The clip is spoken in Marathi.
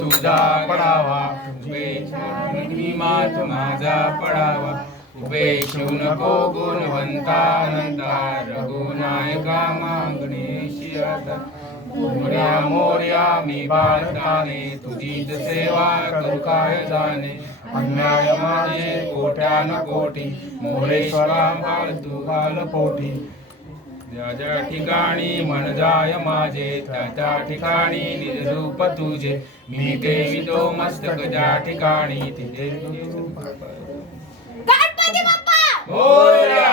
तुझा पडावा मात माझा पडावा उपेक्षू नको गुणवंतानंदा रघुनायका गणेशी मोर्या मोर्या मी बाळकाने तुझीच सेवा करू काय जाणे अन्याय माझे कोट्यान कोटी मोरेश्वरा बाळ तू घाल पोटी ज्या ज्या ठिकाणी मन जाय माझे त्या त्या ठिकाणी निज रूप तुझे मी ठेवितो मस्तक ज्या ठिकाणी तिथे गणपती बाप्पा मोरया